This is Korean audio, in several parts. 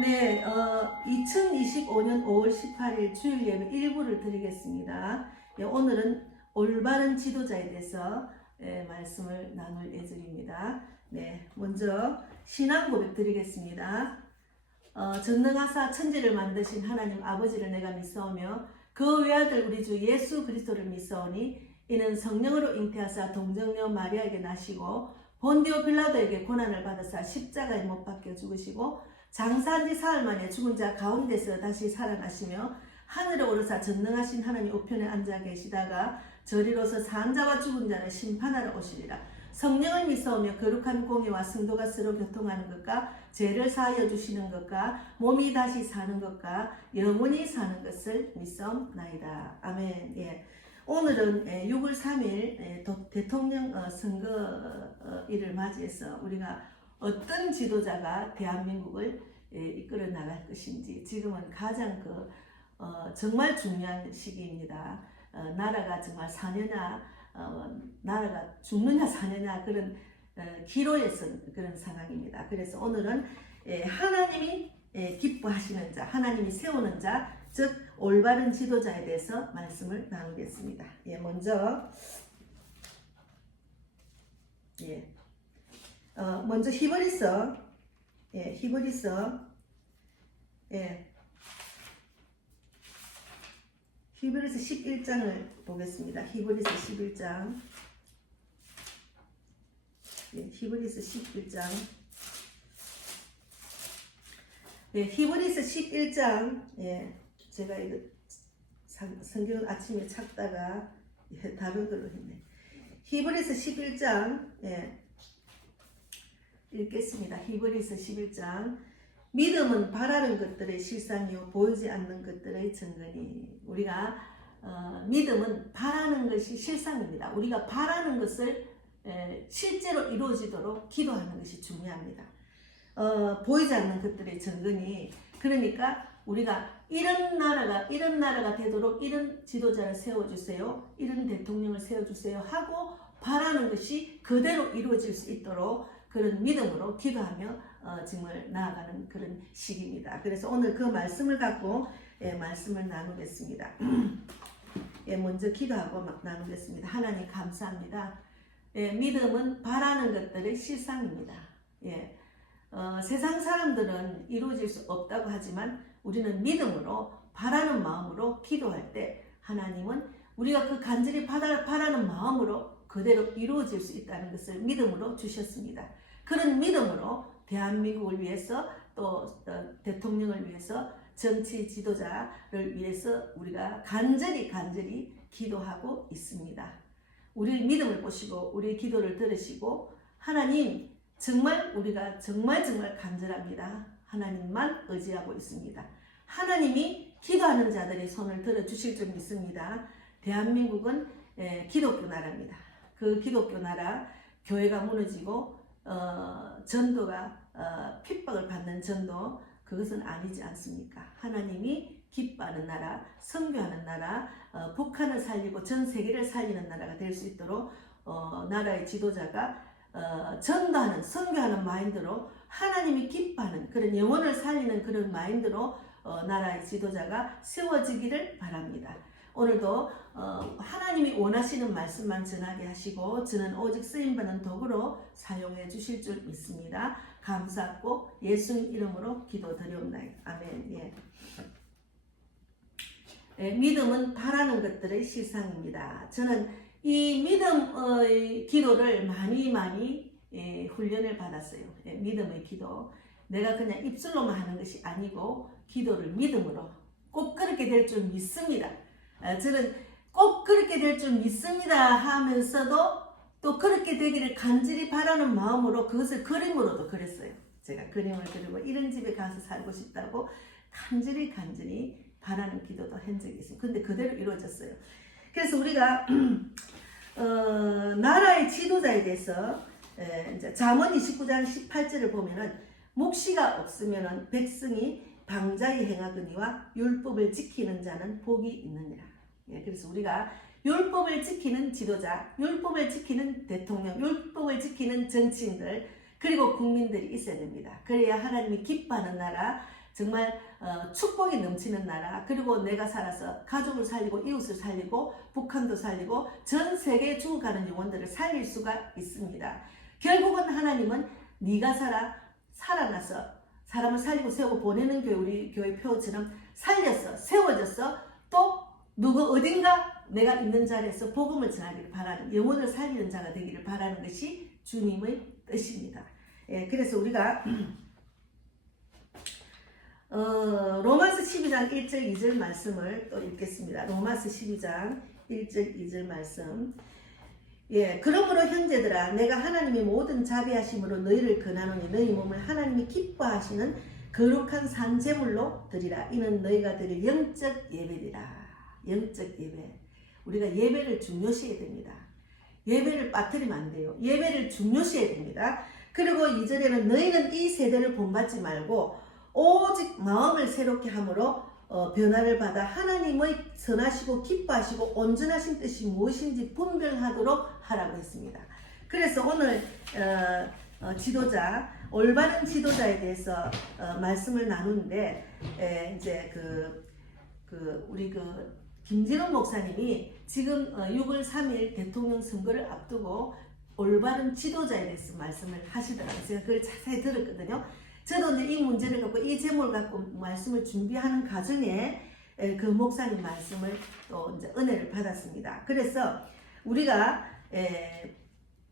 네, 2025년 5월 18일 주일 예배 일부를 드리겠습니다. 예, 오늘은 올바른 지도자에 대해서 말씀을 나눌 예정입니다. 네, 먼저 신앙 고백 드리겠습니다. 전능하사 천지를 만드신 하나님 아버지를 내가 믿사오며 그 외아들 우리 주 예수 그리스도를 믿사오니 이는 성령으로 잉태하사 동정녀 마리아에게 나시고 본디오 빌라도에게 고난을 받으사 십자가에 못 박혀 죽으시고 장사한 지 사흘 만에 죽은 자 가운데서 다시 살아나시며 하늘에 오르사 전능하신 하나님 우편에 앉아 계시다가 저리로서 산 자와 죽은 자를 심판하러 오시리라. 성령을 믿사오며 거룩한 공의와 승도가 서로 교통하는 것과 죄를 사하여 주시는 것과 몸이 다시 사는 것과 영원히 사는 것을 믿사옵나이다. 아멘. 예. 오늘은 6월 3일 대통령 선거일을 맞이해서 우리가 어떤 지도자가 대한민국을 이끌어 나갈 것인지 지금은 가장 정말 중요한 시기입니다. 나라가 정말 사느냐 나라가 죽느냐 사느냐 그런 기로에 선 그런 상황입니다. 그래서 오늘은 하나님이 기뻐하시는 자, 하나님이 세우는 자, 즉 올바른 지도자에 대해서 말씀을 나누겠습니다. 먼저 먼저 히브리서 히브리서 11장을 보겠습니다. 히브리서 11장. 히브리서 11장. 히브리서 11장. 제가 이거 성경을 아침에 찾다가 다른 걸로 했네. 히브리서 11장. 읽겠습니다. 히브리서 11장. 믿음은 바라는 것들의 실상이요 보이지 않는 것들의 증거니. 우리가 믿음은 바라는 것이 실상입니다. 우리가 바라는 것을 실제로 이루어지도록 기도하는 것이 중요합니다. 보이지 않는 것들의 증거니. 그러니까 우리가 이런 나라가 되도록 이런 지도자를 세워주세요, 이런 대통령을 세워주세요 하고 바라는 것이 그대로 이루어질 수 있도록 그런 믿음으로 기도하며 정말 나아가는 그런 시기입니다. 그래서 오늘 그 말씀을 갖고 말씀을 나누겠습니다. 먼저 기도하고 나누겠습니다. 하나님 감사합니다. 믿음은 바라는 것들의 실상입니다. 세상 사람들은 이루어질 수 없다고 하지만 우리는 믿음으로 바라는 마음으로 기도할 때 하나님은 우리가 그 간절히 바라는 마음으로 그대로 이루어질 수 있다는 것을 믿음으로 주셨습니다. 그런 믿음으로 대한민국을 위해서 또 대통령을 위해서 정치 지도자를 위해서 우리가 간절히 기도하고 있습니다. 우리의 믿음을 보시고 우리의 기도를 들으시고 하나님 정말 우리가 정말 간절합니다. 하나님만 의지하고 있습니다. 하나님이 기도하는 자들의 손을 들어주실 줄 믿습니다. 대한민국은 기독교 나라입니다. 그 기독교 나라 교회가 무너지고 전도가 핍박을 받는 전도 그것은 아니지 않습니까? 하나님이 기뻐하는 나라, 선교하는 나라, 북한을 살리고 전 세계를 살리는 나라가 될 수 있도록 나라의 지도자가 전도하는, 선교하는 마인드로 하나님이 기뻐하는 그런 영혼을 살리는 그런 마인드로 나라의 지도자가 세워지기를 바랍니다. 오늘도 하나님이 원하시는 말씀만 전하게 하시고 저는 오직 쓰임받는 도구로 사용해 주실 줄 믿습니다. 감사하고 예수님 이름으로 기도드리옵나이다. 아멘. 믿음은 바라는 것들의 실상입니다. 저는 이 믿음의 기도를 많이 훈련을 받았어요. 믿음의 기도. 내가 그냥 입술로만 하는 것이 아니고 기도를 믿음으로 꼭 그렇게 될 줄 믿습니다. 저는 꼭 그렇게 될 줄 믿습니다 하면서도 또 그렇게 되기를 간절히 바라는 마음으로 그것을 그림으로도 그렸어요. 제가 그림을 그리고 이런 집에 가서 살고 싶다고 간절히 바라는 기도도 한 적이 있어요. 근데 그대로 이루어졌어요. 그래서 우리가 나라의 지도자에 대해서 이제 잠언 29장 18절을 보면은 묵시가 없으면은 백성이 방자히 행하거니와 율법을 지키는 자는 복이 있느니라. 그래서 우리가 율법을 지키는 지도자, 율법을 지키는 대통령, 율법을 지키는 정치인들 그리고 국민들이 있어야 됩니다. 그래야 하나님이 기뻐하는 나라, 정말 축복이 넘치는 나라, 그리고 내가 살아서 가족을 살리고 이웃을 살리고 북한도 살리고 전 세계에 죽어가는 영혼들을 살릴 수가 있습니다. 결국은 하나님은 네가 살아나서 사람을 살리고 세우고 보내는 교회, 우리 교회 표처럼 살렸어, 세워졌어, 또 누구 어딘가 내가 있는 자리에서 복음을 전하기를 바라는, 영혼을 살리는 자가 되기를 바라는 것이 주님의 뜻입니다. 예, 그래서 우리가 로마서 12장 1절 2절 말씀을 또 읽겠습니다. 로마서 12장 1절 2절 말씀. 예, 그러므로 형제들아, 내가 하나님의 모든 자비하심으로 너희를 권하노니 너희 몸을 하나님이 기뻐하시는 거룩한 산 제물로 드리라. 이는 너희가 드릴 영적 예배리라. 영적 예배. 우리가 예배를 중요시해야 됩니다. 예배를 빠뜨리면 안 돼요. 예배를 중요시해야 됩니다. 그리고 2절에는 너희는 이 세대를 본받지 말고 오직 마음을 새롭게 함으로 변화를 받아 하나님의 선하시고 기뻐하시고 온전하신 뜻이 무엇인지 분별하도록 하라고 했습니다. 그래서 오늘 지도자, 올바른 지도자에 대해서 말씀을 나누는데, 이제 우리 김진원 목사님이 지금 6월 3일 대통령 선거를 앞두고 올바른 지도자에 대해서 말씀을 하시더라고요. 제가 그걸 자세히 들었거든요. 저도 이제 이 문제를 갖고 이 제목을 갖고 말씀을 준비하는 과정에 그 목사님 말씀을 또 이제 은혜를 받았습니다. 그래서 우리가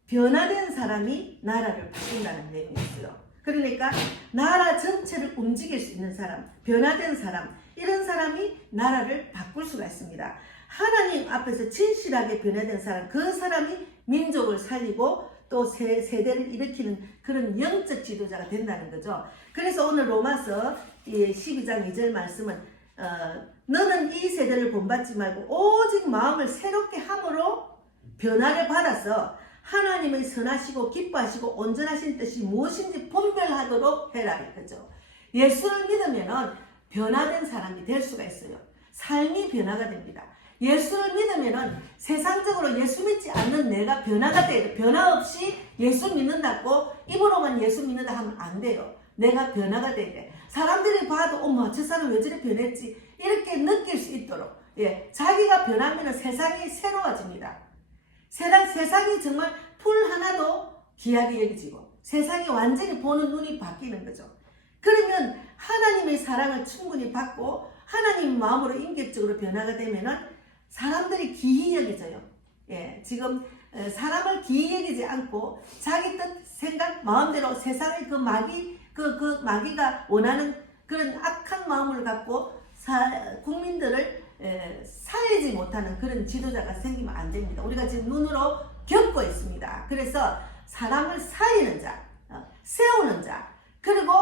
변화된 사람이 나라를 바꾼다는 내용이 있어요. 그러니까 나라 전체를 움직일 수 있는 사람, 변화된 사람, 이런 사람이 나라를 바꿀 수가 있습니다. 하나님 앞에서 진실하게 변화된 사람, 그 사람이 민족을 살리고 또 세대를 일으키는 그런 영적 지도자가 된다는 거죠. 그래서 오늘 로마서 12장 2절 말씀은 너는 이 세대를 본받지 말고 오직 마음을 새롭게 함으로 변화를 받아서 하나님의 선하시고 기뻐하시고 온전하신 뜻이 무엇인지 분별하도록 해라 이거죠. 예수를 믿으면 변화된 사람이 될 수가 있어요. 삶이 변화가 됩니다. 예수를 믿으면 세상적으로 예수 믿지 않는 내가 변화가 돼요. 변화 없이 예수 믿는다고 입으로만 예수 믿는다 하면 안 돼요. 내가 변화가 돼야 돼. 사람들이 봐도 어머 저 사람 왜 저래 변했지 이렇게 느낄 수 있도록, 예, 자기가 변하면 세상이 새로워집니다. 세상이 정말 풀 하나도 귀하게 여겨지고 세상이 완전히 보는 눈이 바뀌는 거죠. 그러면 하나님의 사랑을 충분히 받고 하나님 마음으로 인격적으로 변화가 되면은 사람들이 기이 여겨져요. 예, 지금 사람을 기이 여기지 않고 자기 뜻, 생각, 마음대로 세상의 그 마귀가 원하는 그런 악한 마음을 갖고 국민들을 살리지 못하는 그런 지도자가 생기면 안 됩니다. 우리가 지금 눈으로 겪고 있습니다. 그래서 사람을 살리는 자, 세우는 자, 그리고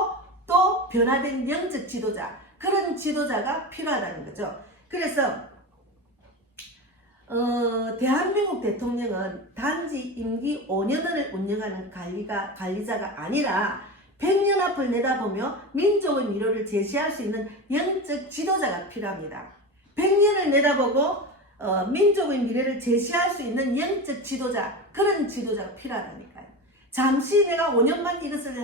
또 변화된 영적 지도자, 그런 지도자가 필요하다는 거죠. 그래서 대한민국 대통령은 단지 임기 5년을 운영하는 관리자가 아니라 100년 앞을 내다보며 민족의 미래를 제시할 수 있는 영적 지도자가 필요합니다. 100년을 내다보고 민족의 미래를 제시할 수 있는 영적 지도자, 그런 지도자가 필요하다니까요. 잠시 내가 5년만 이것을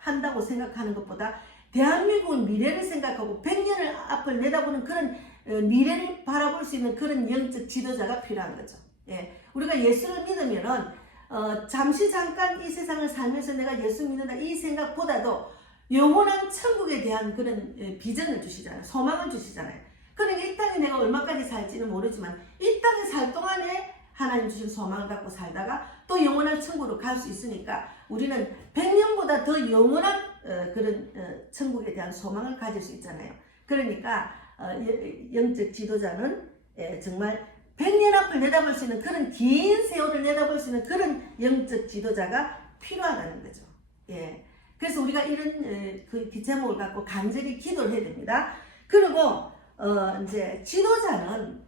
한다고 생각하는 것보다 대한민국의 미래를 생각하고 100년을 앞을 내다보는 그런 미래를 바라볼 수 있는 그런 영적 지도자가 필요한 거죠. 예, 우리가 예수를 믿으면은 잠시 잠깐 이 세상을 살면서 내가 예수 믿는다 이 생각보다도 영원한 천국에 대한 그런 비전을 주시잖아요. 소망을 주시잖아요. 그러니까 이 땅에 내가 얼마까지 살지는 모르지만 이 땅에 살 동안에 하나님 주신 소망을 갖고 살다가 또 영원한 천국으로 갈 수 있으니까 우리는 100년보다 더 영원한 그런 천국에 대한 소망을 가질 수 있잖아요. 그러니까 영적 지도자는 정말 100년 앞을 내다볼 수 있는 그런 긴 세월을 내다볼 수 있는 그런 영적 지도자가 필요하다는 거죠. 예. 그래서 우리가 이런 그 제목을 갖고 간절히 기도를 해야 됩니다. 그리고 이제 지도자는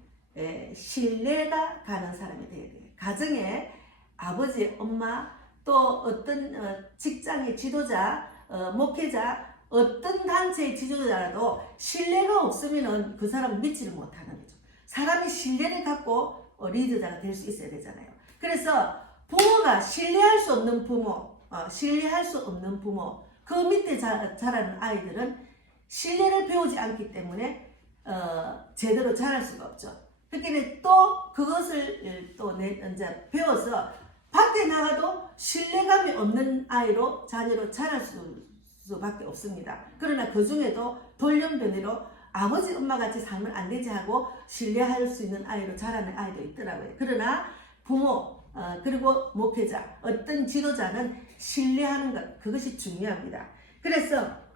신뢰가 가는 사람이 되어야 돼요. 가정에 아버지, 엄마, 또 어떤 직장의 지도자, 목회자, 어떤 단체의 지도자라도 신뢰가 없으면 그 사람을 믿지를 못하는 거죠. 사람이 신뢰를 갖고 리더자가 될 수 있어야 되잖아요. 그래서 부모가 신뢰할 수 없는 부모, 그 밑에 자라는 아이들은 신뢰를 배우지 않기 때문에 제대로 자랄 수가 없죠. 그렇게 또 그것을 이제 배워서 밖에 나가도 신뢰감이 없는 아이로 자녀로 자랄 수밖에 없습니다. 그러나 그 중에도 돌연변이로 아버지 엄마 같이 살면 안 되지 하고 신뢰할 수 있는 아이로 자라는 아이도 있더라고요. 그러나 부모 그리고 목회자 어떤 지도자는 신뢰하는 것 그것이 중요합니다. 그래서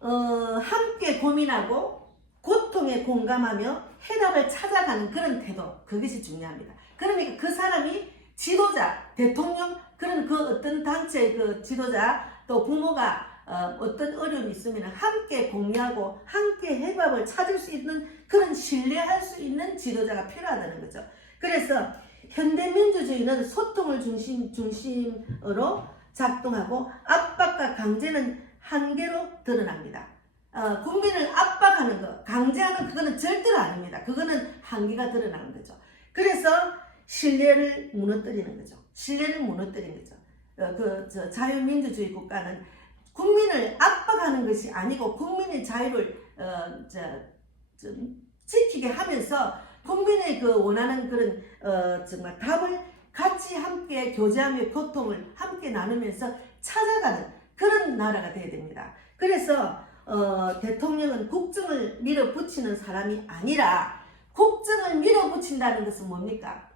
함께 고민하고 고통에 공감하며 해답을 찾아가는 그런 태도 그것이 중요합니다. 그러니까 그 사람이 지도자, 대통령 그런 그 어떤 단체의 그 지도자 또 부모가 어떤 어려움이 있으면 함께 공유하고 함께 해법을 찾을 수 있는 그런 신뢰할 수 있는 지도자가 필요하다는 거죠. 그래서 현대민주주의는 소통을 중심으로 작동하고 압박과 강제는 한계로 드러납니다. 국민을 압박하는 것, 강제하는 그거는 절대로 아닙니다. 그거는 한계가 드러나는 거죠. 그래서 신뢰를 무너뜨리는 거죠. 신뢰를 무너뜨리는 거죠. 자유민주주의 국가는 국민을 압박하는 것이 아니고 국민의 자유를 지키게 하면서 국민의 그 원하는 그런 정말 답을 같이 함께 교제하며 고통을 함께 나누면서 찾아가는 그런 나라가 되어야 됩니다. 그래서 대통령은 국정을 밀어붙이는 사람이 아니라 국정을 밀어붙인다는 것은 뭡니까?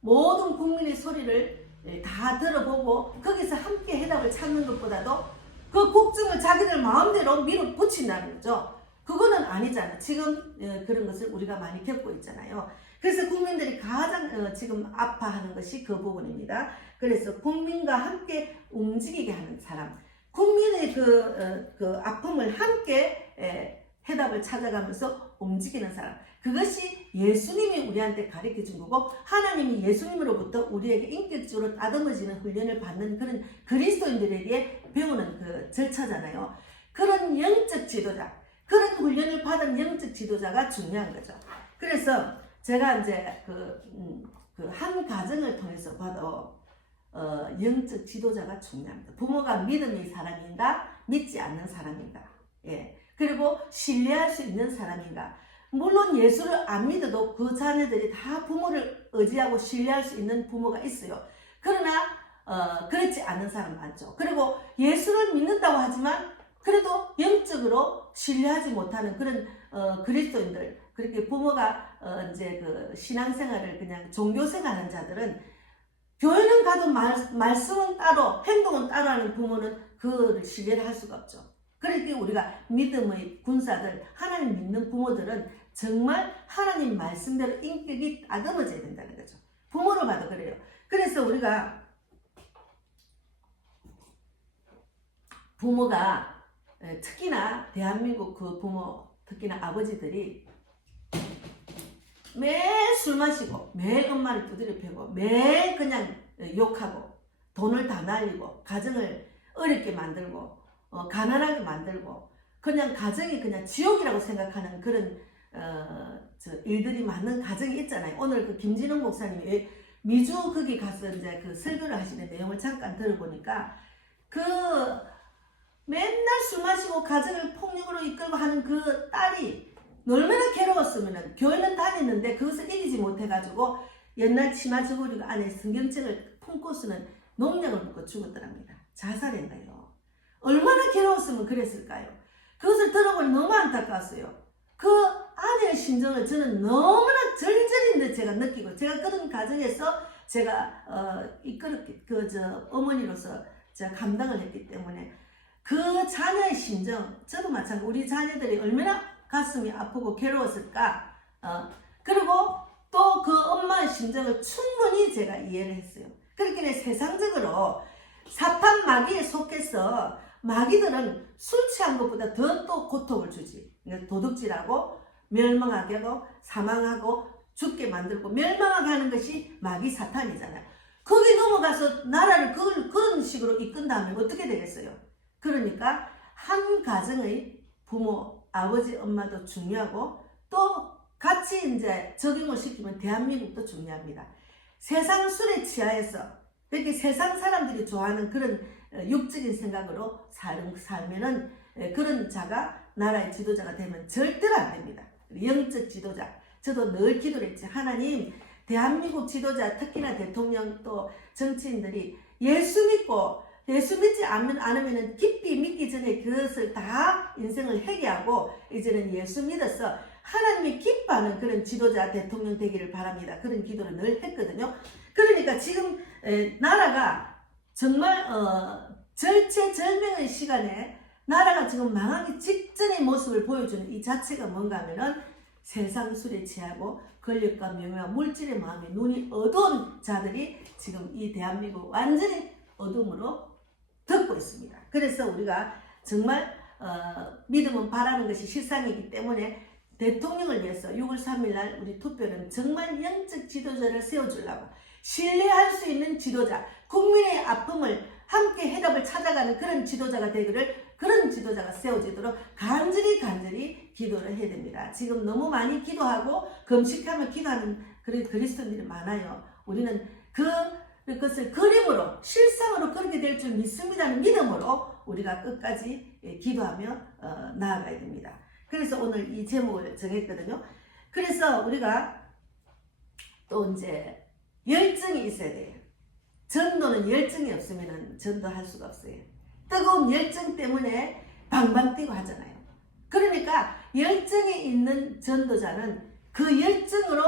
모든 국민의 소리를 다 들어보고 거기서 함께 해답을 찾는 것보다도 그 국정을 자기들 마음대로 밀어붙인다는 거죠. 그거는 아니잖아. 지금 그런 것을 우리가 많이 겪고 있잖아요. 그래서 국민들이 가장 지금 아파하는 것이 그 부분입니다. 그래서 국민과 함께 움직이게 하는 사람, 국민의 그 아픔을 함께 해답을 찾아가면서 움직이는 사람, 그것이 예수님이 우리한테 가르쳐 준 거고 하나님이 예수님으로부터 우리에게 인격적으로 다듬어지는 훈련을 받는 그런 그리스도인들에게 배우는 그 절차잖아요. 그런 영적 지도자, 그런 훈련을 받은 영적 지도자가 중요한 거죠. 그래서 제가 이제 한 가정을 통해서 봐도 영적 지도자가 중요합니다. 부모가 믿음의 사람인가, 믿지 않는 사람인가, 그리고 신뢰할 수 있는 사람인가. 물론 예수를 안 믿어도 그 자녀들이 다 부모를 의지하고 신뢰할 수 있는 부모가 있어요. 그러나 그렇지 않은 사람 많죠. 그리고 예수를 믿는다고 하지만 그래도 영적으로 신뢰하지 못하는 그런 그리스도인들, 그렇게 부모가 이제 그 신앙생활을 그냥 종교생활하는 자들은 교회는 가도 말씀은 따로 행동은 따로 하는 부모는 그를 신뢰를 할 수가 없죠. 그러니까 우리가 믿음의 군사들, 하나님 믿는 부모들은 정말 하나님 말씀대로 인격이 다듬어져야 된다는 거죠. 부모로 봐도 그래요. 그래서 우리가 부모가 특히나 대한민국 그 부모, 특히나 아버지들이 매일 술 마시고 매일 엄마를 두드려 패고 매일 그냥 욕하고 돈을 다 날리고 가정을 어렵게 만들고 가난하게 만들고 그냥 가정이 그냥 지옥이라고 생각하는 그런 일들이 많은 가정이 있잖아요. 오늘 그 김진웅 목사님이 미주 거기 가서 이제 그 설교를 하시는 내용을 잠깐 들어보니까 그 맨날 술 마시고 가정을 폭력으로 이끌고 하는 그 딸이 얼마나 괴로웠으면은 교회는 다녔는데 그것을 이기지 못해가지고 옛날 치마 저고리 안에 성경책을 품고 쓰는 농약을 먹고 죽었더랍니다. 자살했나요? 얼마나 괴로웠으면 그랬을까요? 그것을 들어보니 너무 안타까웠어요. 그 아내의 심정을 저는 너무나 절절히 제가 느끼고 제가 그런 가정에서 제가 이끌었기 어머니로서 제가 감당을 했기 때문에 그 자녀의 심정, 저도 마찬가지 우리 자녀들이 얼마나 가슴이 아프고 괴로웠을까. 그리고 또 그 엄마의 심정을 충분히 제가 이해를 했어요. 그렇게 세상적으로 사탄 마귀에 속해서 마귀들은 술 취한 것보다 더 또 고통을 주지. 도둑질하고 멸망하게 하고 사망하고 죽게 만들고 멸망하게 하는 것이 마귀 사탄이잖아요. 거기 넘어가서 나라를 그런 식으로 이끈 다음에 어떻게 되겠어요? 그러니까 한 가정의 부모, 아버지, 엄마도 중요하고 또 같이 이제 적용을 시키면 대한민국도 중요합니다. 세상 술에 취하여서 그렇게 세상 사람들이 좋아하는 그런 육적인 생각으로 살면은 그런 자가 나라의 지도자가 되면 절대로 안 됩니다. 영적 지도자. 저도 늘 기도를 했지. 하나님, 대한민국 지도자, 특히나 대통령 또 정치인들이 예수 믿지 않으면 깊이 믿기 전에 그것을 다 인생을 회개하고 이제는 예수 믿어서 하나님이 기뻐하는 그런 지도자, 대통령 되기를 바랍니다. 그런 기도를 늘 했거든요. 그러니까 지금 나라가 정말 절체절명의 시간에 나라가 지금 망하기 직전의 모습을 보여주는 이 자체가 뭔가 하면은 세상 술에 취하고 권력과 명예와 물질의 마음에 눈이 어두운 자들이 지금 이 대한민국 완전히 어둠으로 덮고 있습니다. 그래서 우리가 정말 믿음은 바라는 것이 실상이기 때문에 대통령을 위해서 6월 3일 날 우리 투표는 정말 영적 지도자를 세워주려고 신뢰할 수 있는 지도자, 국민의 아픔을 함께 해답을 찾아가는 그런 지도자가 되기를 그런 지도자가 세워지도록 간절히 기도를 해야 됩니다. 지금 너무 많이 기도하고 금식하며 기도하는 그리스도인들이 많아요. 우리는 그것을 그림으로 실상으로 그렇게 될 줄 믿습니다는 믿음으로 우리가 끝까지 기도하며 나아가야 됩니다. 그래서 오늘 이 제목을 정했거든요. 그래서 우리가 또 이제 열정이 있어야 돼요. 전도는 열정이 없으면 전도할 수가 없어요. 뜨거운 열정 때문에 방방 뛰고 하잖아요. 그러니까 열정이 있는 전도자는 그 열정으로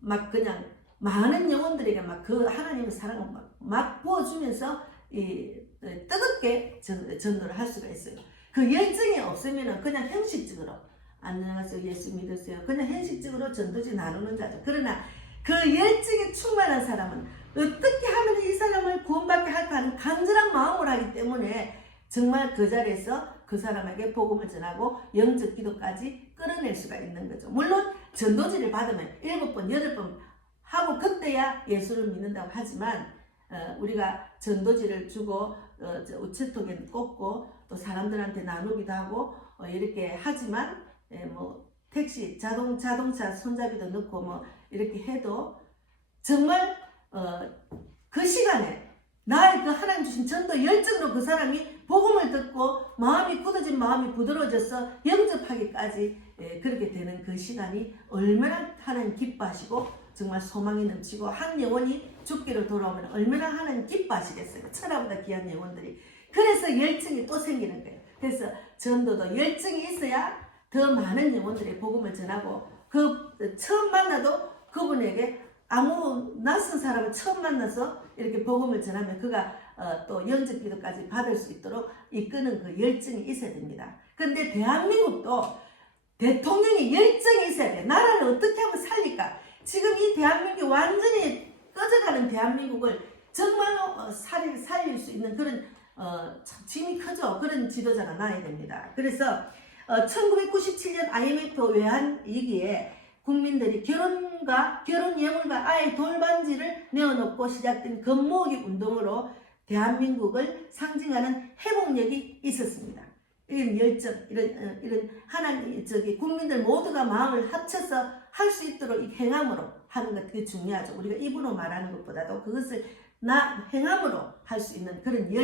막 그냥 많은 영혼들에게 막 그 하나님의 사랑을 막 부어주면서 뜨겁게 전도를 할 수가 있어요. 그 열정이 없으면 그냥 형식적으로 안녕하세요 예수 믿으세요 그냥 형식적으로 전도지 나누는 자죠. 그러나 그 열정이 충만한 사람은 어떻게 하면 이 사람을 구원받게 할까 하는 간절한 마음을 하기 때문에 정말 그 자리에서 그 사람에게 복음을 전하고 영적 기도까지 끌어낼 수가 있는 거죠. 물론 전도지를 받으면 7번, 8번 하고 그때야 예수를 믿는다고 하지만 우리가 전도지를 주고 우체통에 꽂고 또 사람들한테 나누기도 하고 이렇게 하지만 뭐 택시, 자동차 손잡이도 넣고 뭐 이렇게 해도 정말 그 시간에 나의 그 하나님 주신 전도 열정으로 그 사람이 복음을 듣고 마음이 굳어진 마음이 부드러워져서 영접하기까지 그렇게 되는 그 시간이 얼마나 하나님 기뻐하시고 정말 소망이 넘치고 한 영혼이 죽기로 돌아오면 얼마나 하나님 기뻐하시겠어요. 천하보다 귀한 영혼들이. 그래서 열정이 또 생기는 거예요. 그래서 전도도 열정이 있어야 더 많은 영혼들의 복음을 전하고 처음 만나도 그분에게 아무 낯선 사람을 처음 만나서 이렇게 복음을 전하면 그가 또 영적 기도까지 받을 수 있도록 이끄는 그 열정이 있어야 됩니다. 근데 대한민국도 대통령이 열정이 있어야 돼. 나라를 어떻게 하면 살릴까? 지금 이 대한민국이 완전히 꺼져가는 대한민국을 정말로 살릴 수 있는 그런 참 짐이 크죠. 그런 지도자가 나야 됩니다. 그래서 1997년 IMF 외환위기에 국민들이 결혼 예물과 아이 돌반지를 내어놓고 시작된 겁모으기 운동으로 대한민국을 상징하는 회복력이 있었습니다. 이런 열정, 이런 하나님, 국민들 모두가 마음을 합쳐서 할 수 있도록 이 행함으로 하는 것 그게 중요하죠. 우리가 입으로 말하는 것보다도 그것을 행함으로 할 수 있는 그런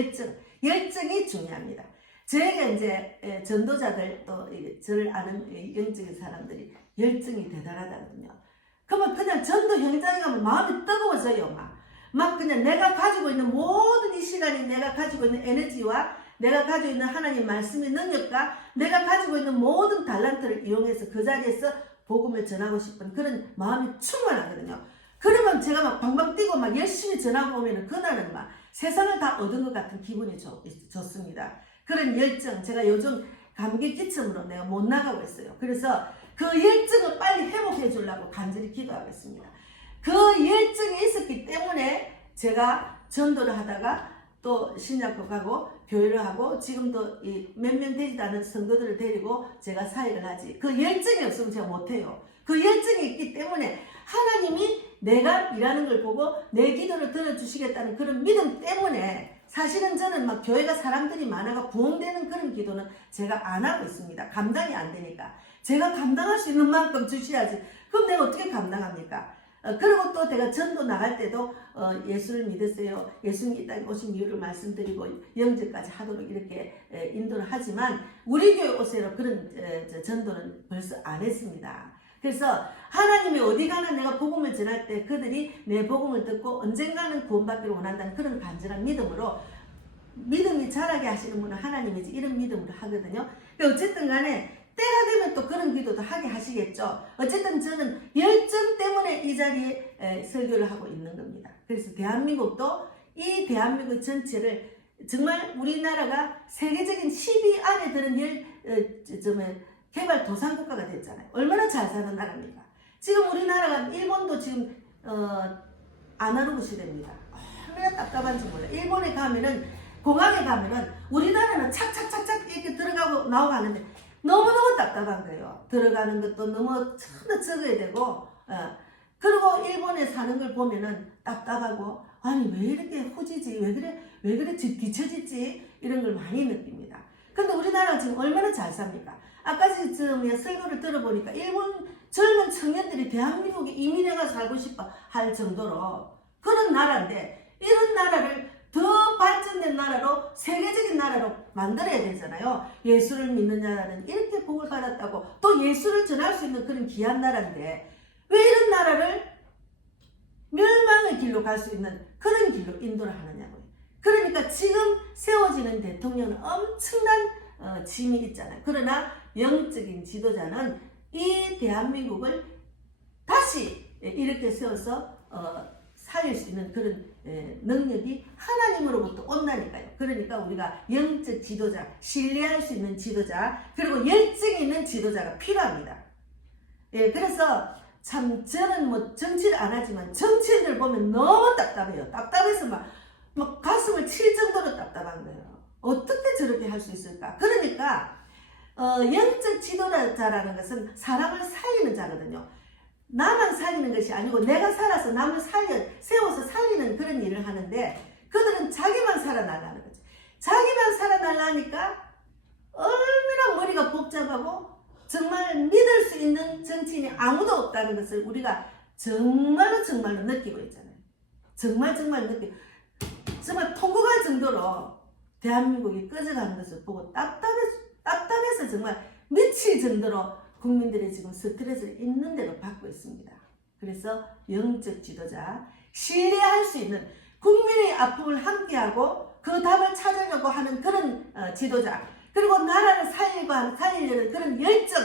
열정이 중요합니다. 저희가 이제 전도자들 또 저를 아는 영적인 사람들이 열정이 대단하다거든요. 그러면 그냥 전도 현장에 가면 마음이 뜨거워져요. 막 그냥 내가 가지고 있는 모든 이 시간이 내가 가지고 있는 에너지와 내가 가지고 있는 하나님 말씀의 능력과 내가 가지고 있는 모든 달란트를 이용해서 그 자리에서 복음을 전하고 싶은 그런 마음이 충만하거든요. 그러면 제가 막 방방 뛰고 막 열심히 전하고 오면 그날은 막 세상을 다 얻은 것 같은 기분이 좋습니다. 그런 열정, 제가 요즘 감기 기침으로 내가 못 나가고 있어요. 그래서 그 열정을 빨리 회복해 주려고 간절히 기도하겠습니다. 그 열정이 있었기 때문에 제가 전도를 하다가 또 신약국 가고 교회를 하고 지금도 몇 명 되지도 않은 성도들을 데리고 제가 사역을 하지. 그 열정이 없으면 제가 못해요. 그 열정이 있기 때문에 하나님이 내가 일하는 걸 보고 내 기도를 들어주시겠다는 그런 믿음 때문에 사실은 저는 막 교회가 사람들이 많아가 부흥되는 그런 기도는 제가 안 하고 있습니다. 감당이 안 되니까. 제가 감당할 수 있는 만큼 주셔야지. 그럼 내가 어떻게 감당합니까? 그리고 또 제가 전도 나갈 때도 예수를 믿으세요. 예수님이 이 땅에 오신 이유를 말씀드리고 영접까지 하도록 이렇게 인도를 하지만 우리 교회 오세요 그런 전도는 벌써 안 했습니다. 그래서 하나님이 어디 가나 내가 복음을 전할 때 그들이 내 복음을 듣고 언젠가는 구원받기를 원한다는 그런 간절한 믿음으로 믿음이 자라게 하시는 분은 하나님이지 이런 믿음으로 하거든요. 어쨌든 간에 때가 되면 또 그런 기도도 하게 하시겠죠. 어쨌든 저는 열정 때문에 이 자리에 설교를 하고 있는 겁니다. 그래서 대한민국도 이 대한민국 전체를 정말 우리나라가 세계적인 10위 안에 드는 개발도상국가가 됐잖아요. 얼마나 잘 사는 나라입니까? 지금 우리나라가 일본도 지금 아날로그 시대입니다. 얼마나 답답한지 몰라요. 일본에 가면은 공항에 가면은 우리나라는 착착착착 이렇게 들어가고 나오고 하는데 너무너무 답답한 거예요. 들어가는 것도 너무 처음부터 적어야 되고 그리고 일본에 사는 걸 보면은 답답하고 아니 왜 이렇게 후지지 왜 그래 뒤처지지 이런 걸 많이 느낍니다. 근데 우리나라가 지금 얼마나 잘 삽니까? 아까 지금 설교를 들어보니까 일본 젊은 청년들이 대한민국에 이민해가 살고 싶어 할 정도로 그런 나라인데 이런 나라를 더 발전된 나라로 세계적인 나라로 만들어야 되잖아요. 예수를 믿는 자는 이렇게 복을 받았다고 또 예수를 전할 수 있는 그런 귀한 나라인데 왜 이런 나라를 멸망의 길로 갈 수 있는 그런 길로 인도를 하느냐고요. 그러니까 지금 세워지는 대통령은 엄청난 짐이 있잖아요. 그러나 영적인 지도자는 이 대한민국을 다시 이렇게 세워서 살릴 수 있는 그런 능력이 하나님으로부터 온다니까요. 그러니까 우리가 영적 지도자, 신뢰할 수 있는 지도자, 그리고 열정이 있는 지도자가 필요합니다. 그래서 참 저는 뭐 정치를 안 하지만 정치인들 보면 너무 답답해요. 답답해서 막 가슴을 칠 정도로 답답한 거예요. 어떻게 저렇게 할 수 있을까? 그러니까 영적 지도자라는 것은 사람을 살리는 자거든요. 나만 살리는 것이 아니고 내가 살아서 남을 세워서 살리는 그런 일을 하는데 그들은 자기만 살아나가는 거죠. 자기만 살아나려니까 얼마나 머리가 복잡하고 정말 믿을 수 있는 정치인이 아무도 없다는 것을 우리가 정말로 느끼고 있잖아요. 정말 느끼고 정말 통곡할 정도로 대한민국이 꺼져가는 것을 보고 답답해서 정말 미칠 정도로 국민들이 지금 스트레스를 있는 대로 받고 있습니다. 그래서 영적 지도자, 신뢰할 수 있는 국민의 아픔을 함께하고 그 답을 찾으려고 하는 그런 지도자, 그리고 나라를 살리려는 그런 열정,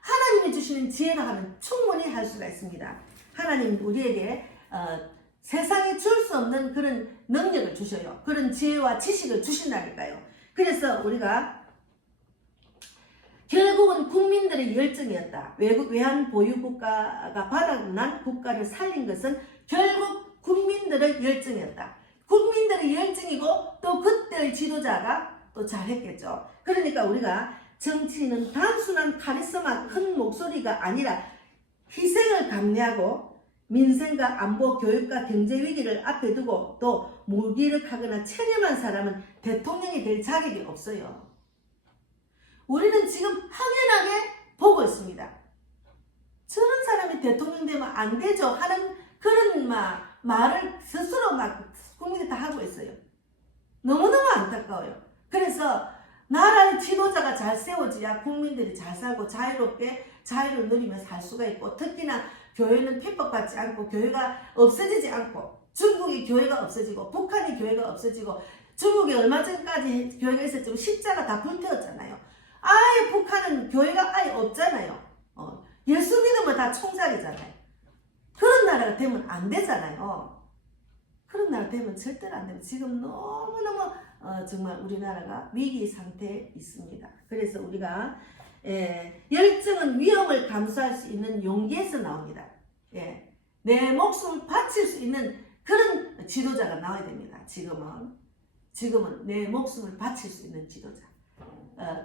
하나님이 주시는 지혜로 하면 충분히 할 수가 있습니다. 하나님 우리에게 세상에 줄 수 없는 그런 능력을 주셔요. 그런 지혜와 지식을 주신다니까요. 그래서 우리가 결국은 국민들의 열정이었다. 외환 보유 국가가 바닥난 국가를 살린 것은 결국 국민들의 열정이었다. 국민들의 열정이고 또 그때의 지도자가 또 잘했겠죠. 그러니까 우리가 정치인은 단순한 카리스마 큰 목소리가 아니라 희생을 감내하고 민생과 안보, 교육과 경제 위기를 앞에 두고 또 무기력하거나 체념한 사람은 대통령이 될 자격이 없어요. 우리는 지금 확연하게 보고 있습니다. 저런 사람이 대통령 되면 안 되죠 하는 그런 말을 스스로 국민이 다 하고 있어요. 너무너무 안타까워요. 그래서 나라의 지도자가 잘 세워져야 국민들이 잘 살고 자유롭게 자유를 누리며 살 수가 있고 특히나 교회는 핍박받지 않고 교회가 없어지지 않고 중국이 교회가 없어지고 북한이 교회가 없어지고 중국이 얼마 전까지 교회가 있었지만 십자가 다 불태웠잖아요. 아예 북한은 교회가 아예 없잖아요. 예수 믿으면 다 총살이잖아요. 그런 나라가 되면 안 되잖아요. 그런 나라 되면 절대로 안 되면 지금 너무너무 정말 우리나라가 위기 상태에 있습니다. 그래서 우리가 열정은 위험을 감수할 수 있는 용기에서 나옵니다. 내 목숨을 바칠 수 있는 그런 지도자가 나와야 됩니다. 지금은 내 목숨을 바칠 수 있는 지도자.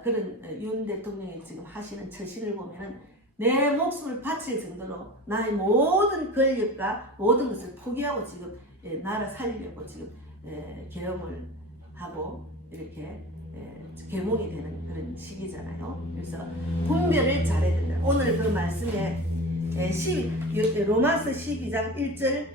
그런 윤 대통령이 지금 하시는 처신을 보면은 내 목숨을 바칠 정도로 나의 모든 권력과 모든 것을 포기하고 지금 나라 살리려고 지금 계엄을 하고 이렇게 계몽이 되는 그런 시기잖아요. 그래서 분별을 잘해야 된다. 오늘 그 말씀에 로마서 12장 1절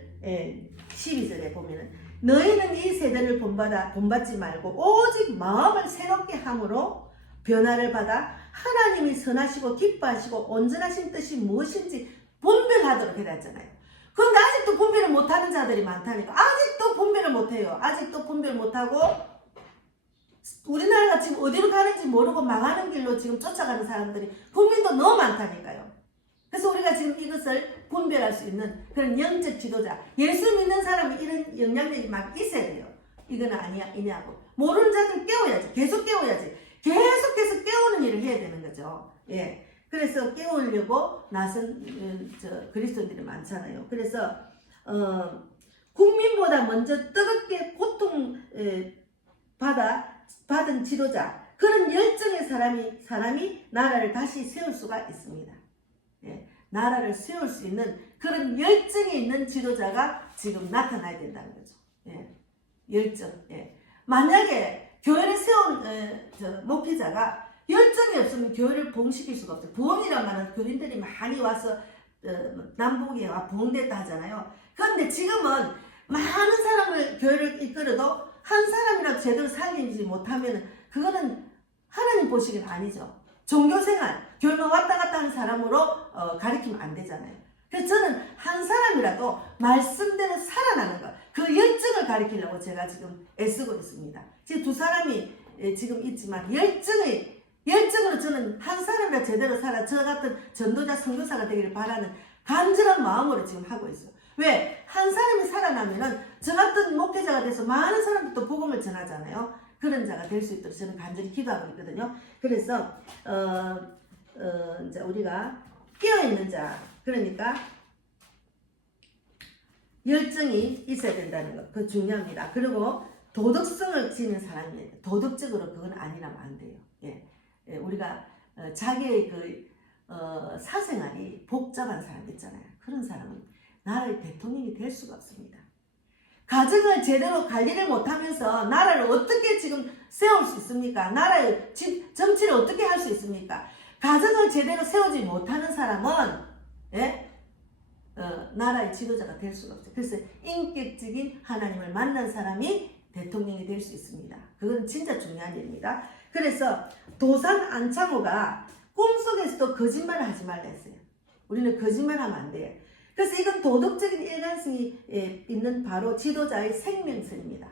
12절에 보면은 너희는 이 세대를 본받지 말고 오직 마음을 새롭게 함으로 변화를 받아 하나님이 선하시고 기뻐하시고 온전하신 뜻이 무엇인지 분별하도록 해라 했잖아요. 그런데 아직도 분별을 못하는 자들이 많다니까. 아직도 분별을 못해요. 아직도 분별 못하고 우리나라가 지금 어디로 가는지 모르고 망하는 길로 지금 쫓아가는 사람들이 국민도 너무 많다니까요. 그래서 우리가 지금 이것을 분별할 수 있는 그런 영적 지도자, 예수 믿는 사람이 이런 영향력이 막 있어야 돼요. 이건 아니냐고. 모르는 자들 깨워야지. 계속 깨워야지. 계속해서 깨우는 일을 해야 되는 거죠. 예. 그래서 깨우려고 나선 그리스도인들이 많잖아요. 그래서 국민보다 먼저 뜨겁게 고통 받은 지도자, 그런 열정의 사람이 나라를 다시 세울 수가 있습니다. 예, 나라를 세울 수 있는 그런 열정이 있는 지도자가 지금 나타나야 된다는 거죠. 예, 열정. 예. 만약에 교회를 세운 목회자가 열정이 없으면 교회를 부흥시킬 수가 없어요. 부흥이란 말은 교인들이 많이 와서 남북에 와 부흥됐다 하잖아요. 그런데 지금은 많은 사람을 교회를 이끌어도 한 사람이라도 제대로 살리지 못하면 그거는 하나님 보시기는 아니죠. 종교생활, 교회만 왔다 갔다 하는 사람으로 가리키면 안 되잖아요. 그래서 저는 한 사람이라도 말씀대로 살아나는 것, 그 열정을 가리키려고 제가 지금 애쓰고 있습니다. 지금 두 사람이 지금 있지만 열정으로 저는 한 사람이라 제대로 살아 저 같은 전도자 선교사가 되기를 바라는 간절한 마음으로 지금 하고 있어요. 왜? 한 사람이 살아나면은 저 같은 목회자가 돼서 많은 사람들도 복음을 전하잖아요. 그런 자가 될 수 있도록 저는 간절히 기도하고 있거든요. 그래서 이제 우리가 깨어있는 자, 그러니까 열정이 있어야 된다는 것, 그거 중요합니다. 그리고 도덕성을 지닌 사람이에요. 도덕적으로 그건 아니라면 안 돼요. 예, 우리가 자기의 사생활이 복잡한 사람 있잖아요. 그런 사람은 나라의 대통령이 될 수가 없습니다. 가정을 제대로 관리를 못하면서 나라를 어떻게 지금 세울 수 있습니까? 나라의 정치를 어떻게 할 수 있습니까? 가정을 제대로 세우지 못하는 사람은 나라의 지도자가 될 수가 없어요. 그래서 인격적인 하나님을 만난 사람이 대통령이 될 수 있습니다. 그건 진짜 중요한 일입니다. 그래서 도산 안창호가 꿈속에서도 거짓말을 하지 말라 했어요. 우리는 거짓말하면 안 돼요. 그래서 이건 도덕적인 일관성이 있는 바로 지도자의 생명선입니다.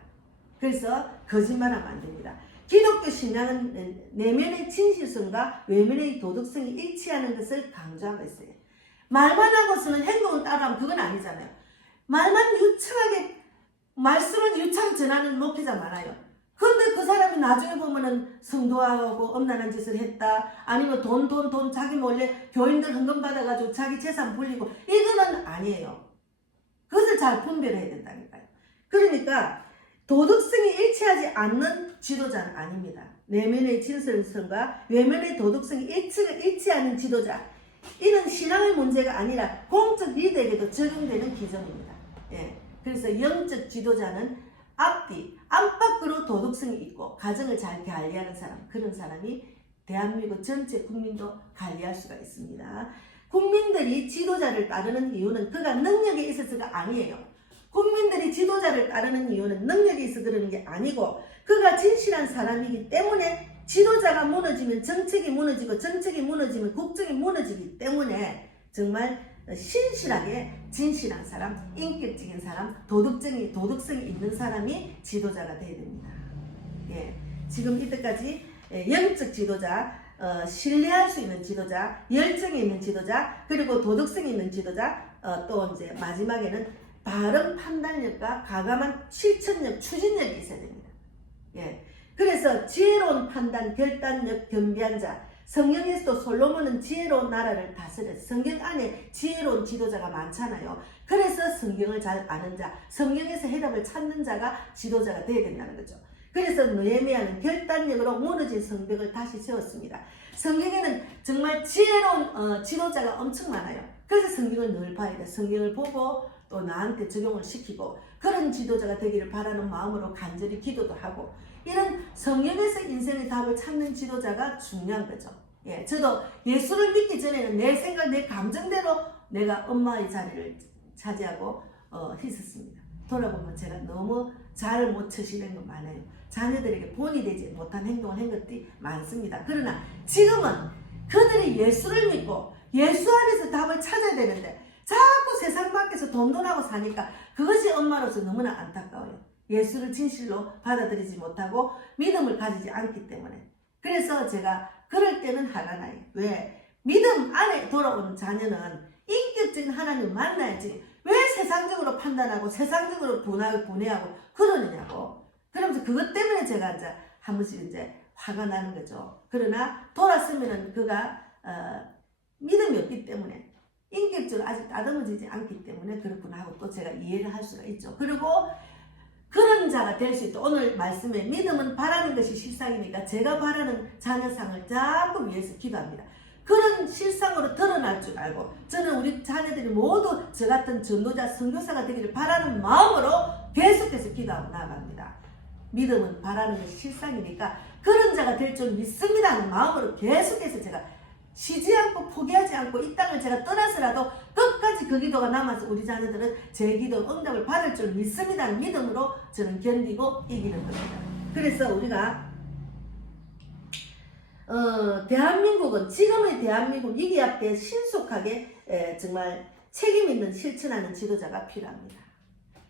그래서 거짓말하면 안 됩니다. 기독교 신앙은 내면의 진실성과 외면의 도덕성이 일치하는 것을 강조하고 있어요. 말만 하고서는 행동을 따라하면 그건 아니잖아요. 말만 유창하게 말씀을 유창 전하는 목회자 많아요. 근데 그 사람이 나중에 보면은 성도하고 엄란한 짓을 했다. 아니면 돈 자기 몰래 교인들 헌금 받아가지고 자기 재산 불리고 이거는 아니에요. 그것을 잘 분별해야 된다니까요. 그러니까 도덕성이 일치하지 않는 지도자는 아닙니다. 내면의 진실성과 외면의 도덕성이 일치하는 지도자. 이는 신앙의 문제가 아니라 공적 리더에게도 적용되는 기준입니다. 예. 그래서 영적 지도자는 앞뒤, 안팎으로 도덕성이 있고 가정을 잘 관리하는 사람, 그런 사람이 대한민국 전체 국민도 관리할 수가 있습니다. 국민들이 지도자를 따르는 이유는 그가 능력이 있어서가 아니에요. 국민들이 지도자를 따르는 이유는 능력이 있어서 그러는 게 아니고 그가 진실한 사람이기 때문에 지도자가 무너지면 정책이 무너지고 정책이 무너지면 국정이 무너지기 때문에 정말 신실하게 진실한 사람, 인격적인 사람, 도덕성이 있는 사람이 지도자가 되어야 됩니다. 예, 지금 이때까지 영적 지도자, 신뢰할 수 있는 지도자, 열정이 있는 지도자, 그리고 도덕성이 있는 지도자, 또 이제 마지막에는 바른 판단력과 과감한 실천력, 추진력이 있어야 됩니다. 예, 그래서 지혜로운 판단, 결단력, 겸비한 자. 성경에서도 솔로몬은 지혜로운 나라를 다스렸어요. 성경 안에 지혜로운 지도자가 많잖아요. 그래서 성경을 잘 아는 자, 성경에서 해답을 찾는 자가 지도자가 되어야 된다는 거죠. 그래서 느헤미야는 결단력으로 무너진 성벽을 다시 세웠습니다. 성경에는 정말 지혜로운 지도자가 엄청 많아요. 그래서 성경을 늘 봐야 돼요. 성경을 보고 또 나한테 적용을 시키고 그런 지도자가 되기를 바라는 마음으로 간절히 기도도 하고 이런 성경에서 인생의 답을 찾는 지도자가 중요한 거죠. 예, 저도 예수를 믿기 전에는 내 생각, 내 감정대로 내가 엄마의 자리를 차지하고 있었습니다. 돌아보면 제가 너무 잘 못 처신한 건 많아요. 자녀들에게 본이 되지 못한 행동을 한 것들이 많습니다. 그러나 지금은 그들이 예수를 믿고 예수 안에서 답을 찾아야 되는데 자꾸 세상 밖에서 돈돈하고 사니까 그것이 엄마로서 너무나 안타까워요. 예수를 진실로 받아들이지 못하고 믿음을 가지지 않기 때문에. 그래서 제가 그럴 때는 화가 나요. 왜? 믿음 안에 돌아오는 자녀는 인격적인 하나님을 만나야지 왜 세상적으로 판단하고 세상적으로 분해하고 그러느냐고. 그러면서 그것 때문에 제가 이제 한 번씩 이제 화가 나는 거죠. 그러나 돌았으면은 그가 믿음이 없기 때문에 인격적으로 아직 다듬어지지 않기 때문에 그렇구나 하고 또 제가 이해를 할 수가 있죠. 그리고 그런 자가 될 수 있다. 오늘 말씀에 믿음은 바라는 것이 실상이니까 제가 바라는 자녀상을 자꾸 위해서 기도합니다. 그런 실상으로 드러날 줄 알고 저는 우리 자녀들이 모두 저 같은 전도자, 선교사가 되기를 바라는 마음으로 계속해서 기도하고 나아갑니다. 믿음은 바라는 것이 실상이니까 그런 자가 될 줄 믿습니다 하는 마음으로 계속해서 제가 쉬지 않고 포기하지 않고 이 땅을 제가 떠나서라도 끝까지 그 기도가 남아서 우리 자녀들은 제 기도 응답을 받을 줄 믿습니다 하는 믿음으로 저는 견디고 이기는 겁니다. 그래서 우리가 대한민국은 지금의 대한민국 위기압 때 신속하게 정말 책임 있는 실천하는 지도자가 필요합니다.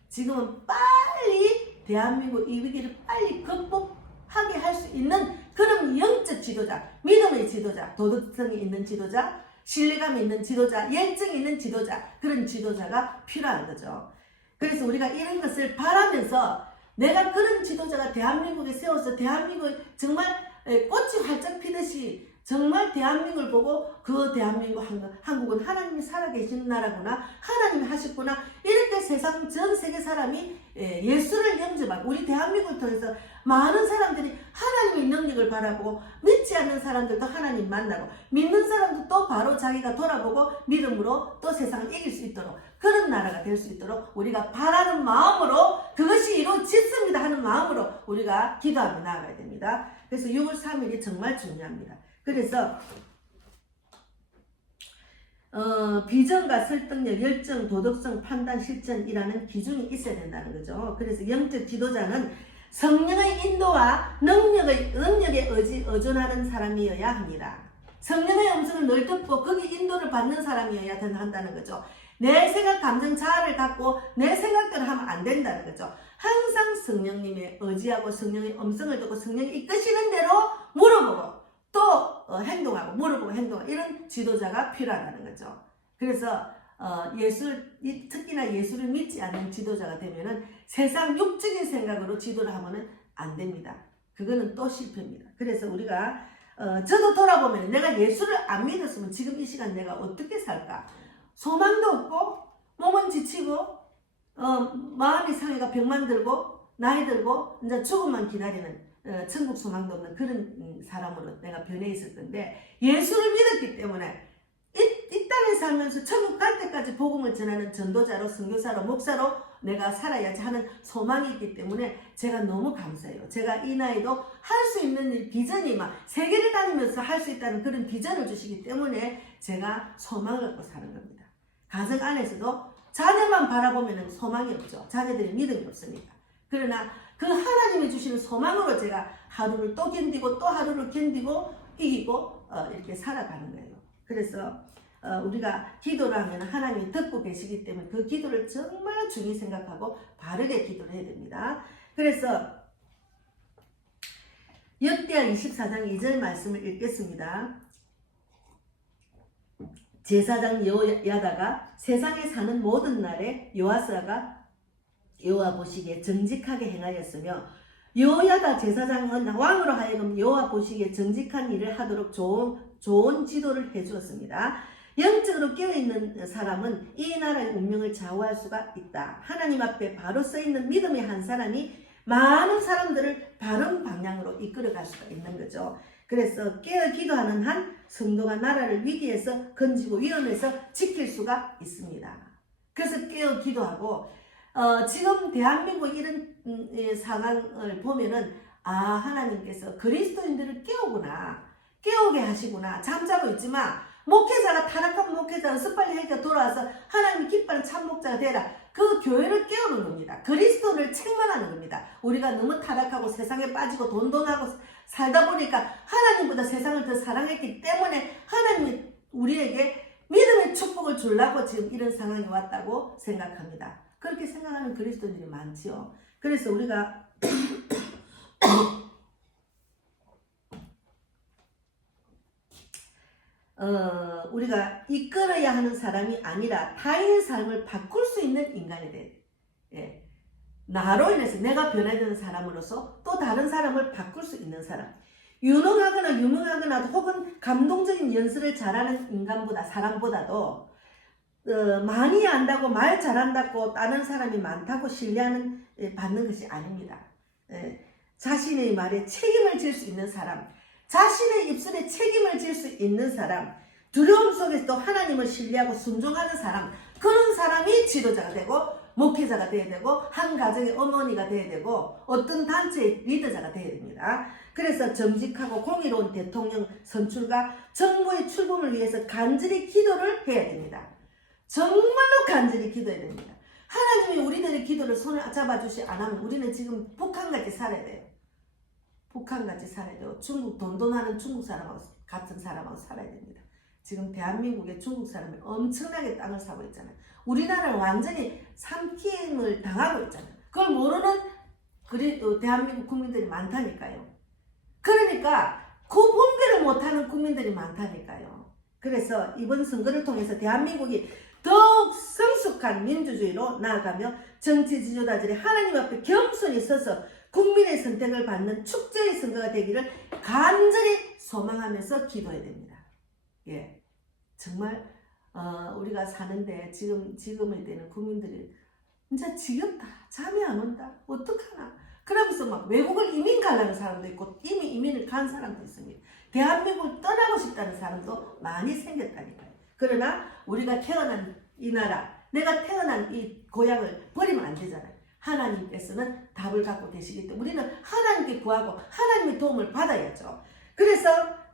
지금은 빨리 대한민국 이 위기를 빨리 극복하게 할 수 있는 그런 영적 지도자, 믿음의 지도자, 도덕성이 있는 지도자, 신뢰감 있는 지도자, 열정이 있는 지도자, 그런 지도자가 필요한 거죠. 그래서 우리가 이런 것을 바라면서 내가 그런 지도자가 대한민국에 세워서 대한민국에 정말 꽃이 활짝 피듯이 정말 대한민국을 보고 그 대한민국 한국은 하나님이 살아계시는 나라구나, 하나님이 하셨구나, 이렇게 세상 전 세계 사람이 예수를 영접하고 우리 대한민국을 통해서 많은 사람들이 하나님의 능력을 바라보고 믿지 않는 사람들도 하나님 만나고 믿는 사람도 또 바로 자기가 돌아보고 믿음으로 또 세상을 이길 수 있도록 그런 나라가 될 수 있도록 우리가 바라는 마음으로 그것이 이루어졌습니다 하는 마음으로 우리가 기도하며 나아가야 됩니다. 그래서 6월 3일이 정말 중요합니다. 그래서 비전과 설득력, 열정, 도덕성, 판단, 실천이라는 기준이 있어야 된다는 거죠. 그래서 영적 지도자는 성령의 인도와 능력에 의존하는 사람이어야 합니다. 성령의 음성을 늘 듣고 거기 인도를 받는 사람이어야 한다는 거죠. 내 생각, 감정, 자아를 갖고 내 생각대로 하면 안 된다는 거죠. 항상 성령님의 의지하고 성령의 음성을 듣고 성령이 이끄시는 대로 물어보고 또 행동하고 물어보고 행동하고 이런 지도자가 필요하다는 거죠. 그래서 특히나 예수를 믿지 않는 지도자가 되면은 세상 육적인 생각으로 지도를 하면은 안 됩니다. 그거는 또 실패입니다. 그래서 우리가 저도 돌아보면 내가 예수를 안 믿었으면 지금 이 시간 내가 어떻게 살까? 소망도 없고 몸은 지치고 마음이 상해가 병만 들고 나이 들고 이제 죽음만 기다리는 천국 소망도 없는 그런 사람으로 내가 변해 있을 건데 예수를 믿었기 때문에 이 땅에 살면서 천국 갈 때까지 복음을 전하는 전도자로 선교사로 목사로 내가 살아야지 하는 소망이 있기 때문에 제가 너무 감사해요. 제가 이 나이도 할 수 있는 일, 비전이 막 세계를 다니면서 할 수 있다는 그런 비전을 주시기 때문에 제가 소망을 갖고 사는 겁니다. 가정 안에서도 자녀만 바라보면 소망이 없죠. 자녀들이 믿음이 없으니까. 그러나 그 하나님이 주시는 소망으로 제가 하루를 또 견디고 또 하루를 견디고 이기고 이렇게 살아가는 거예요. 그래서 우리가 기도를 하면 하나님이 듣고 계시기 때문에 그 기도를 정말 중요히 생각하고 바르게 기도를 해야 됩니다. 그래서 역대하 24장 2절 말씀을 읽겠습니다. 제사장 여호야다가 세상에 사는 모든 날에 여호와가 여호와 보시기에 정직하게 행하였으며 여호야다 제사장은 왕으로 하여금 여호와 보시기에 정직한 일을 하도록 좋은 지도를 해주었습니다. 영적으로 깨어있는 사람은 이 나라의 운명을 좌우할 수가 있다. 하나님 앞에 바로 써있는 믿음의 한 사람이 많은 사람들을 바른 방향으로 이끌어갈 수가 있는 거죠. 그래서 깨어 기도하는 한 성도가 나라를 위기에서 건지고 위험에서 지킬 수가 있습니다. 그래서 깨어 기도하고 지금 대한민국 이런 상황을 보면은 하나님께서 그리스도인들을 깨우게 하시구나. 잠자고 있지만 목회자가 타락한 목회자가 습관리 해가 돌아와서 하나님 기뻐하는 참목자가 되라. 그 교회를 깨우는 겁니다. 그리스도를 책망하는 겁니다. 우리가 너무 타락하고 세상에 빠지고 돈돈하고 살다 보니까 하나님보다 세상을 더 사랑했기 때문에 하나님이 우리에게 믿음의 축복을 주려고 지금 이런 상황이 왔다고 생각합니다. 그렇게 생각하는 그리스도인들이 많지요. 그래서 우리가 우리가 이끌어야 하는 사람이 아니라 타인의 삶을 바꿀 수 있는 인간이 돼. 예. 나로 인해서 내가 변화되는 사람으로서 또 다른 사람을 바꿀 수 있는 사람. 유능하거나 유명하거나 혹은 감동적인 연설을 잘하는 인간보다 사람보다도 많이 안다고 말 잘한다고 다른 사람이 많다고 신뢰하는 받는 것이 아닙니다. 자신의 말에 책임을 질 수 있는 사람, 자신의 입술에 책임을 질 수 있는 사람, 두려움 속에서도 하나님을 신뢰하고 순종하는 사람, 그런 사람이 지도자가 되고 목회자가 되어야 되고 한 가정의 어머니가 되어야 되고 어떤 단체의 리더자가 되어야 됩니다. 그래서 정직하고 공의로운 대통령 선출과 정부의 출범을 위해서 간절히 기도를 해야 됩니다. 정말로 간절히 기도해야 됩니다. 하나님이 우리들의 기도를 손을 잡아주시 않으면 우리는 지금 북한같이 살아야 돼요. 북한같이 살아야 돼요. 중국 돈돈하는 중국 사람하고 같은 사람하고 살아야 됩니다. 지금 대한민국의 중국 사람이 엄청나게 땅을 사고 있잖아요. 우리나라는 완전히 삼킴을 당하고 있잖아요. 그걸 모르는 대한민국 국민들이 많다니까요. 그러니까 구분별을 못하는 국민들이 많다니까요. 그래서 이번 선거를 통해서 대한민국이 더욱 성숙한 민주주의로 나아가며 정치 지도자들이 하나님 앞에 겸손히 서서 국민의 선택을 받는 축제의 선거가 되기를 간절히 소망하면서 기도해야 됩니다. 예, 정말 우리가 사는데 지금의 때는 국민들이 진짜 지겹다, 잠이 안 온다, 어떡하나, 그러면서 막 외국을 이민 가려는 사람도 있고 이미 이민을 간 사람도 있습니다. 대한민국을 떠나고 싶다는 사람도 많이 생겼다니까요. 그러나 우리가 태어난 이 나라, 내가 태어난 이 고향을 버리면 안 되잖아요. 하나님께서는 답을 갖고 계시기 때문에 우리는 하나님께 구하고 하나님의 도움을 받아야죠. 그래서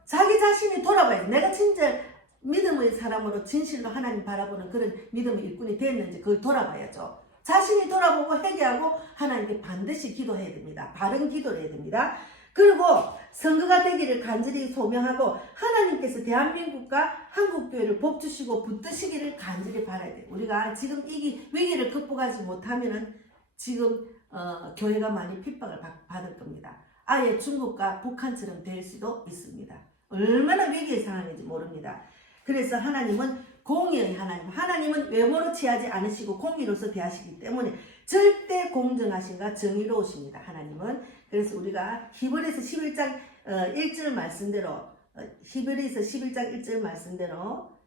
자기 자신이 돌아봐야지. 내가 진짜 믿음의 사람으로 진실로 하나님 바라보는 그런 믿음의 일꾼이 됐는지 그걸 돌아봐야죠. 자신이 돌아보고 회개하고 하나님께 반드시 기도해야 됩니다. 바른 기도를 해야 됩니다. 그리고 선거가 되기를 간절히 소명하고 하나님께서 대한민국과 한국교회를 복주시고 붙드시기를 간절히 바라야 돼요. 우리가 지금 이 위기를 극복하지 못하면은 지금 교회가 많이 핍박을 받을 겁니다. 아예 중국과 북한처럼 될 수도 있습니다. 얼마나 위기의 상황인지 모릅니다. 그래서 하나님은 공의의 하나님은 외모로 취하지 않으시고 공의로서 대하시기 때문에 절대 공정하신가 정의로우십니다. 하나님은. 그래서 우리가 히브리서 11장 1절 말씀대로 히브리서 11장 1절 말씀대로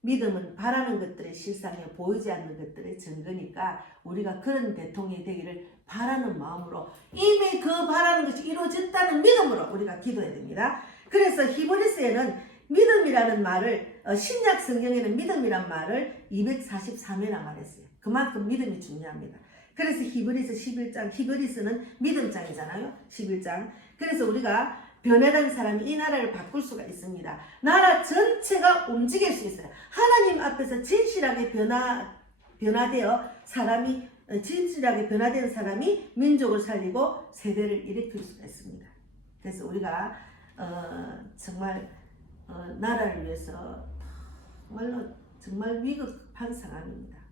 믿음은 바라는 것들의 실상에 보이지 않는 것들의 증거니까 우리가 그런 대통령이 되기를 바라는 마음으로 이미 그 바라는 것이 이루어졌다는 믿음으로 우리가 기도해야 됩니다. 그래서 히브리서에는 믿음이라는 말을 신약 성경에는 믿음이란 말을 243회나 말했어요. 그만큼 믿음이 중요합니다. 그래서 히브리서 11장, 히브리서는 믿음장이잖아요. 11장. 그래서 우리가 변화된 사람이 이 나라를 바꿀 수가 있습니다. 나라 전체가 움직일 수 있어요. 하나님 앞에서 진실하게 변화되어 사람이 진실하게 변화된 사람이 민족을 살리고 세대를 일으킬 수가 있습니다. 그래서 우리가 정말 나라를 위해서 정말 위급한 상황입니다.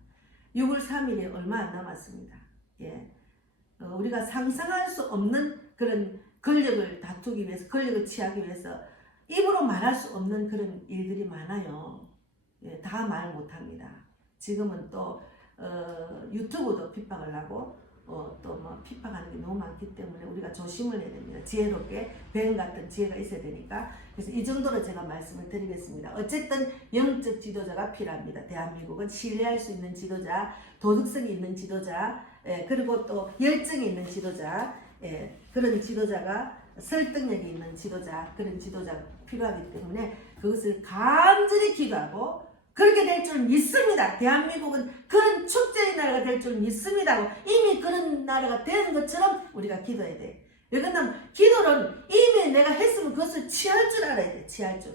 6월 3일에 얼마 안 남았습니다. 예, 우리가 상상할 수 없는 그런 권력을 다투기 위해서, 권력을 취하기 위해서 입으로 말할 수 없는 그런 일들이 많아요. 예, 다 말 못합니다. 지금은 또 유튜브도 핍박을 하고 또 뭐 핍박하는 게 너무 많기 때문에 우리가 조심을 해야 됩니다. 지혜롭게 뱀 같은 지혜가 있어야 되니까. 그래서 이 정도로 제가 말씀을 드리겠습니다. 어쨌든 영적 지도자가 필요합니다. 대한민국은 신뢰할 수 있는 지도자, 도덕성이 있는 지도자, 그리고 또 열정이 있는 지도자, 그런 지도자가 설득력이 있는 지도자, 그런 지도자가 필요하기 때문에 그것을 간절히 기도하고 그렇게 될 줄 믿습니다. 대한민국은 그런 축제의 나라가 될 줄 믿습니다. 이미 그런 나라가 되는 것처럼 우리가 기도해야 돼. 왜냐하면 기도는 이미 내가 했으면 그것을 취할 줄 알아야 돼. 취할 줄.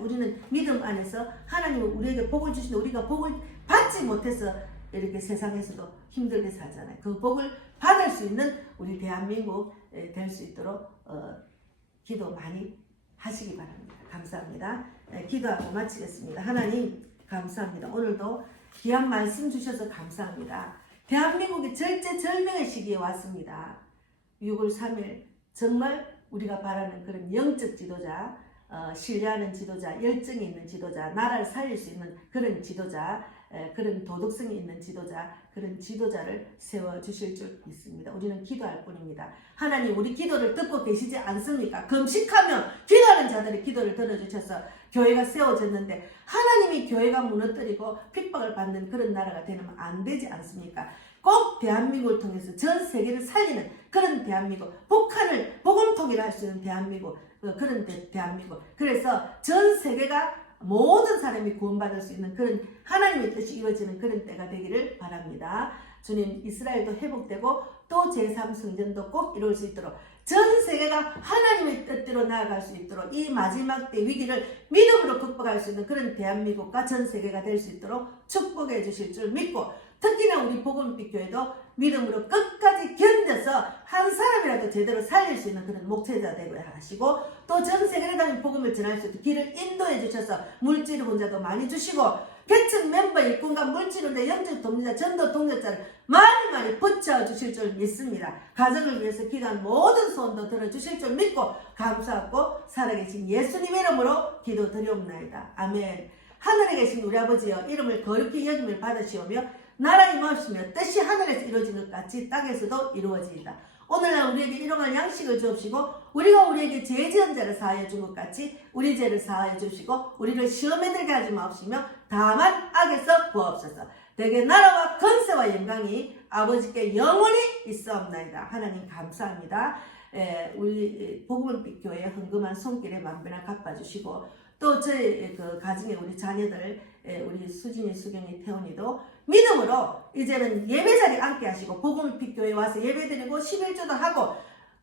우리는 믿음 안에서 하나님은 우리에게 복을 주시는데 우리가 복을 받지 못해서 이렇게 세상에서도 힘들게 살잖아요. 그 복을 받을 수 있는 우리 대한민국 될 수 있도록 기도 많이 하시기 바랍니다. 감사합니다. 기도하고 마치겠습니다. 하나님 감사합니다. 오늘도 귀한 말씀 주셔서 감사합니다. 대한민국이 절제절명의 시기에 왔습니다. 6월 3일 정말 우리가 바라는 그런 영적 지도자, 신뢰하는 지도자, 열정이 있는 지도자, 나라를 살릴 수 있는 그런 지도자, 그런 도덕성이 있는 지도자, 그런 지도자를 세워주실 줄 믿습니다. 우리는 기도할 뿐입니다. 하나님 우리 기도를 듣고 계시지 않습니까? 금식하며 기도하는 자들의 기도를 들어주셔서 교회가 세워졌는데 하나님이 교회가 무너뜨리고 핍박을 받는 그런 나라가 되면 안 되지 않습니까? 꼭 대한민국을 통해서 전 세계를 살리는 그런 대한민국, 북한을 복음통일을 할 수 있는 대한민국, 그런 대한민국. 그래서 전 세계가 모든 사람이 구원받을 수 있는 그런 하나님의 뜻이 이루어지는 그런 때가 되기를 바랍니다. 주님, 이스라엘도 회복되고 또 제3성전도 꼭 이룰 수 있도록 전 세계가 하나님의 뜻대로 나아갈 수 있도록 이 마지막 때 위기를 믿음으로 극복할 수 있는 그런 대한민국과 전 세계가 될 수 있도록 축복해 주실 줄 믿고, 특히나 우리 복음빛 교회도 믿음으로 끝까지 견뎌서 한 사람이라도 제대로 살릴 수 있는 그런 목회자 되고 하시고, 또 전 세계를 다니는 복음을 전할 수 있도록 길을 인도해 주셔서 물질 혼자도 많이 주시고, 개척 멤버 일꾼과 물질혼자, 영적 동료자, 전도 동료자를 많이 붙여 주실 줄 믿습니다. 가정을 위해서 기도한 모든 소원도 들어주실 줄 믿고 감사하고 살아계신 예수님 이름으로 기도드리옵나이다. 아멘. 하늘에 계신 우리 아버지여, 이름을 거룩히 여김을 받으시오며 나라 임하시며 뜻이 하늘에서 이루어진 것 같이 땅에서도 이루어지이다. 오늘날 우리에게 일용할 양식을 주옵시고 우리가 우리에게 죄 지은 자를 사하여 준 것 같이 우리 죄를 사하여 주시고 우리를 시험에 들게 하지 마옵시며 다만 악에서 구하옵소서. 대개 나라와 권세와 영광이 아버지께 영원히 있사옵나이다. 하나님 감사합니다. 우리 복음빛 교회 헌금한 손길에 만배나 갚아주시고, 또 저희 그 가정에 우리 자녀들, 우리 수진이, 수경이, 태훈이도 믿음으로 이제는 예배자리에 앉게 하시고 복음빛 교회에 와서 예배드리고 11조도 하고,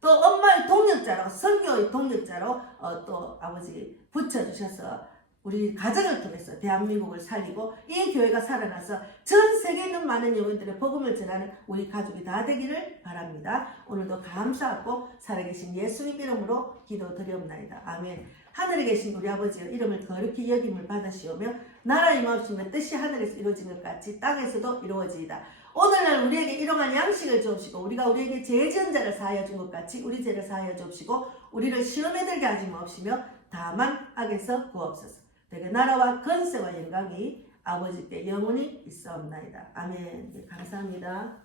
또 엄마의 동력자로, 선교의 동력자로 또 아버지 붙여주셔서 우리 가정을 통해서 대한민국을 살리고 이 교회가 살아나서 전 세계에 있는 많은 영혼들의 복음을 전하는 우리 가족이 다 되기를 바랍니다. 오늘도 감사하고 살아계신 예수님 이름으로 기도드리옵나이다. 아멘. 하늘에 계신 우리 아버지여, 이름을 거룩히 여김을 받으시오며 나라 임하옵시며 뜻이 하늘에서 이루어진 것 같이 땅에서도 이루어지이다. 오늘날 우리에게 일용할 양식을 주옵시고 우리가 우리에게 죄 지은 자를 사하여 준 것 같이 우리 죄를 사하여 주옵시고 우리를 시험에 들게 하지 마옵시며 다만 악에서 구하옵소서. 대개 나라와 권세와 영광이 아버지께 영원히 있사옵나이다. 아멘. 감사합니다.